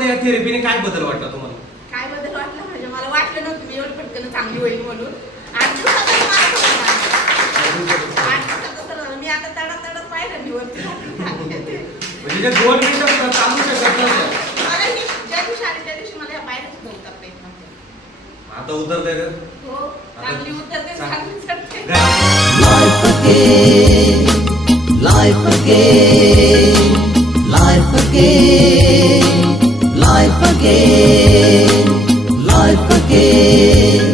दिवसामध्ये या थेरपीने काय बदल वाटला तुम्हाला? काय बदल वाटला म्हणजे मला वाटलं नव्हतं मी एवढं पटकन चांगली होईल म्हणून. आठ दिवसातच मला फरक झाला. आठ दिवसातच फरक झाला. मी आता तडा तडा पाहिलं मी वरती म्हणजे जे दोन मिनिटं चालू शकत नव्हतं मला ही ज्या दिवशी आली त्या दिवशी मला या पायऱ्या सुद्धा उतरता येत नव्हत्या. आता उतरतंय का हो चांगली उतरते चांग- चांगली चढते Life again, life again, life again, life again, life again,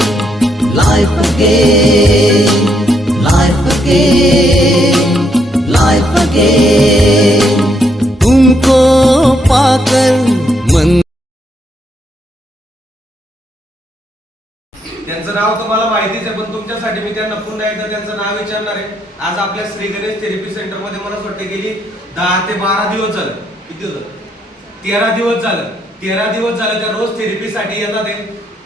life again, life again, life again. तुमको पाकर मन त्यांचं नाव तुम्हाला माहितीच आहे पण तुमच्यासाठी मी त्यांना पुन्हा एकदा त्यांचं नाव विचारणार आहे. आज आपल्या श्री गणेश थेरपी सेंटरमध्ये मला वाटते गेली. दहा ते बारा दिवस झालं. किती दिवस तेरा दिवस झालं. तेरा दिवस झालं त्या रोज थेरपीसाठी येतात ते.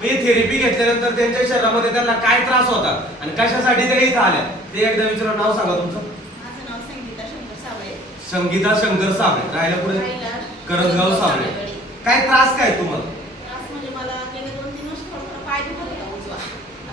मी थेरपी घेतल्यानंतर त्यांच्या शरीरामध्ये त्यांना काय त्रास होता? आणि कशासाठी त्या इथं आल्या? ते एकदा विचारा नाव सांगा तुमचं. माझं नाव संगीता शंकर साबळे संगीता शंकर साबळे पुढे? राहिला. करंजगाव साबळे काय त्रास काय तुम्हाला? त्रास म्हणजे मला गेले दोन तीन वर्ष थोडा थोडा पाय दुखत होता उजवा.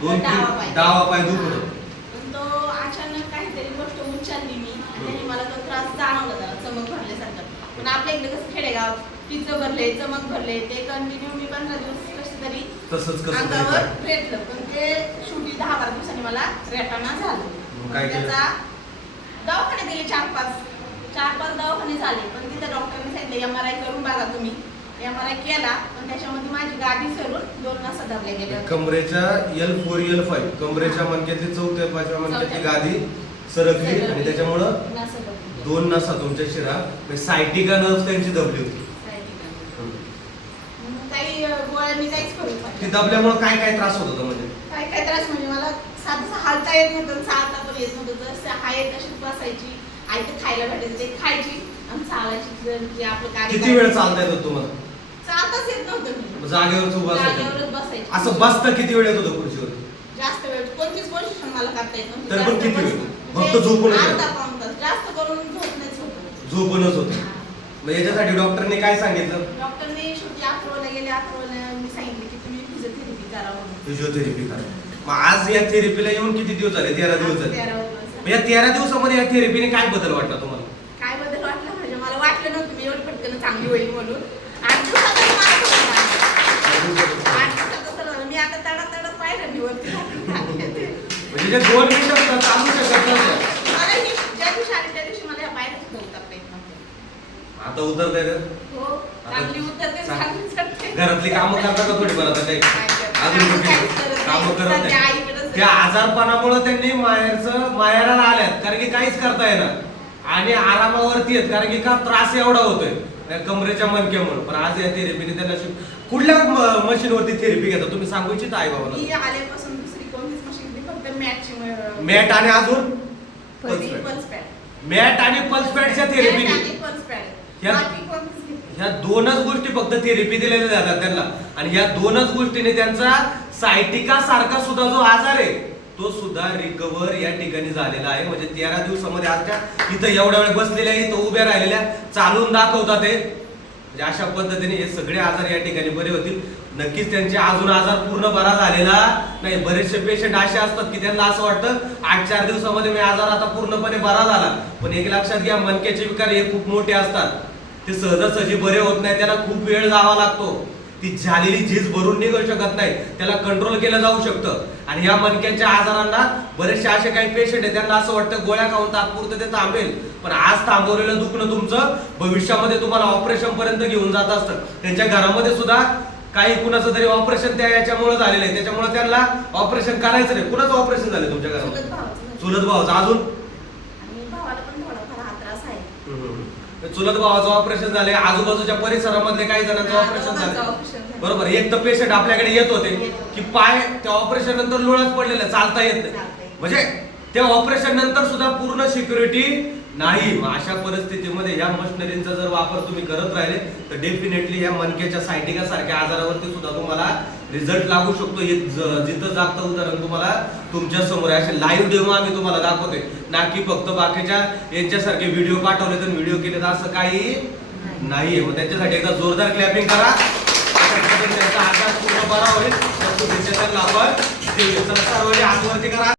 दोन डावा तीन पाय. दुखत होता. पण तो अचानक काहीतरी गोष्ट मी. आणि त्याने मला तो त्रास जाणवला जरा चमक भरल्यासारखं. पण आपल्या इकडे कसं खेडेगाव पिचं भरले चमक भरले ते कंटिन्यू मी पंधरा दिवस कसे तरी तसंच कसं तरी अंगावर काय? रेटलं पण ते शेवटी दहा बारा दिवसांनी मला रेटाना झालं मग काय केलं? त्याचा दवाखाने दिले चार पाच चार पाच दवाखाने झाले पण तिथे डॉक्टरने सांगितलं एम आर आय करून बघा तुम्ही एम आर आय केला पण त्याच्यामध्ये माझी गादी सरून दोन दाबल्या गेल्या होत्या. कमरेच्या एल फोर एल फाईव्ह कमरेच्या मणक्यातली चौथ्या पाचव्या मणक्याची चौथ्या. गादी सरकली आणि त्याच्यामुळं नसा दाबल्या. दोन नसा तुमच्या शिरा सायटिका नर्व त्यांची दबली होती मग काही अं, गोळ्यांनी काहीच करू शकत ती दबल्यामुळे काय काय त्रास होत होता म्हणजे? काय काय त्रास म्हणजे मला साधं हालता येत नव्हतं चालता पण येत नव्हतं. जसं हाय तशीच बसायची आई ते खायला भेटायचं ते खायची आणि चालायची. जर जे आपलं कार्य किती वेळ. चालता येत होतं तुम्हाला? चालताच येत नव्हतं मी. जागेवर उभं असायचं. जागेवरच बसायची. असं बसता किती वेळ येत होतं खुर्चीवर? जास्त वेळ कोणतीच पोझिशन मला करता येत नव्हती. तरी पण जास्त किती वेळ? फक्त म्हणजे झोपूनच आहे? अर्धा पाऊण तास. जास्त करून होतं झोपूनच होत. मग याच्यासाठी डॉक्टरने काय सांगितलं? डॉक्टरने शेवटी अथर्वला गेले. अथर्वला मी सांगितले की तुम्ही फिजिओथेरपी करा म्हणून फिजिओथेरपी करा मग आज या थेरपीला येऊन किती दिवस झाले? तेरा दिवस झाले. मग. या तेरा दिवसामध्ये या थेरपीने काय बदल वाटला तुम्हाला? काय बदल वाटला? म्हणजे मला वाटलं नव्हतं मी एवढं पटकन चांगली होईल म्हणून. आठ दिवसातच मला फरक झाला. आठ दिवसातच फरक झाला. मी आता तडा तडा पाहिलं मी वरती म्हणजे जे दोन मिनिटं चालू शकत नव्हतं मला ही ज्या दिवशी आली त्या दिवशी मला या येत. आता उतरताय हो चांगली उतरते चांग- चांगली. चढते घरातली कामं करता का थोडी बनवता काही? अजून कामं करत नाही. त्या आजारपणामुळे त्यांनी माहेरचं माहेराला आल्यात. कारण की काहीच करता येणार आणि आरामावरती आहेत. कारण की का त्रास एवढा होतोय. त्या कमरेच्या मणक्यामुळे. पण आज या थेरपीने त्यांना कुठल्या मशीनवरती थेरपी घेता तुम्ही सांगू इच्छिता आई मी बाबाला आल्यापासून दुसरी कोणतीच मशीन नाही. फक्त मॅटची मॅट आणि अजून? मॅट आणि पल्स पॅडच्या पॅड. या- ह्या दोनच गोष्टी फक्त थेरपी दिलेल्या जातात त्यांना. आणि या दोनच गोष्टीने त्यांचा सायटिका सारखा सुद्धा जो आजार आहे तो सुद्धा रिकवर या ठिकाणी झालेला आहे. म्हणजे तेरा दिवसामध्ये आज त्या इथं एवढ्या वेळ बसलेल्या इथं उभ्या राहिलेल्या चालून दाखवतात हे म्हणजे अशा पद्धतीने हे सगळे आजार या ठिकाणी बरे होतील. नक्कीच त्यांचे अजून आजार पूर्ण बरा झालेला नाही. बरेचसे पेशंट असे असतात की त्यांना असं वाटतं आठ चार दिवसामध्ये मी आजार आता पूर्णपणे बरा झाला. पण एक लक्षात घ्या मनक्याचे विकार हे खूप मोठे असतात. ते सहजासहजी बरे होत नाही त्याला खूप वेळ जावा लागतो. ती झालेली झीज भरून निघू शकत नाही त्याला कंट्रोल केलं जाऊ शकतं. आणि या मणक्यांच्या आजारांना बरेचसे असे काही पेशंट आहेत त्यांना असं वाटतं गोळ्या खाऊन तात्पुरतं ते थांबेल. पण आज थांबवलेलं दुखणं तुमचं भविष्यामध्ये तुम्हाला ऑपरेशन पर्यंत घेऊन जात असतं. त्यांच्या घरामध्ये सुद्धा काही कुणाचं तरी ऑपरेशन त्या याच्यामुळे झालेलं आहे. त्याच्यामुळे त्यांना ऑपरेशन करायचं नाही. कुणाचं ऑपरेशन झालं तुमच्या घरामध्ये? चुलत भावाचं. चुलत भावाचं. अजून आणि भावाला पण थोडाफार हा त्रास आहे चुलत भावाचं ऑपरेशन झाले आजूबाजूच्या परिसरामधले काही जणांचं ऑपरेशन झालं. बरोबर एक तर पेशंट आपल्याकडे येत होते. की पाय त्या ऑपरेशन नंतर लोळच पडलेला चालता येत नाही म्हणजे त्या ऑपरेशन नंतर सुद्धा पूर्ण सिक्युरिटी नाही अशा परिस्थितीमध्ये या मशिनरींचा जर वापर तुम्ही करत राहिले तर डेफिनेटली या मणक्याच्या सायटिका सारख्या आजारावरती सुद्धा तुम्हाला रिझल्ट लागू शकतो. हे जिथं जागतं उदाहरण तुम्हाला तुमच्यासमोर आहे. असे लाईव्ह डेमो आम्ही तुम्हाला दाखवतोय. ना की फक्त बाकीच्या यांच्यासारखे व्हिडिओ पाठवले तर व्हिडिओ केले तर असं काही नाहीये. मग त्यांच्यासाठी एकदा जोरदार क्लॅपिंग करा. त्यांचा आकार पूर्ण बरा होईल. तर शुभेच्छा आपण सर्वांनी आतवरती करा.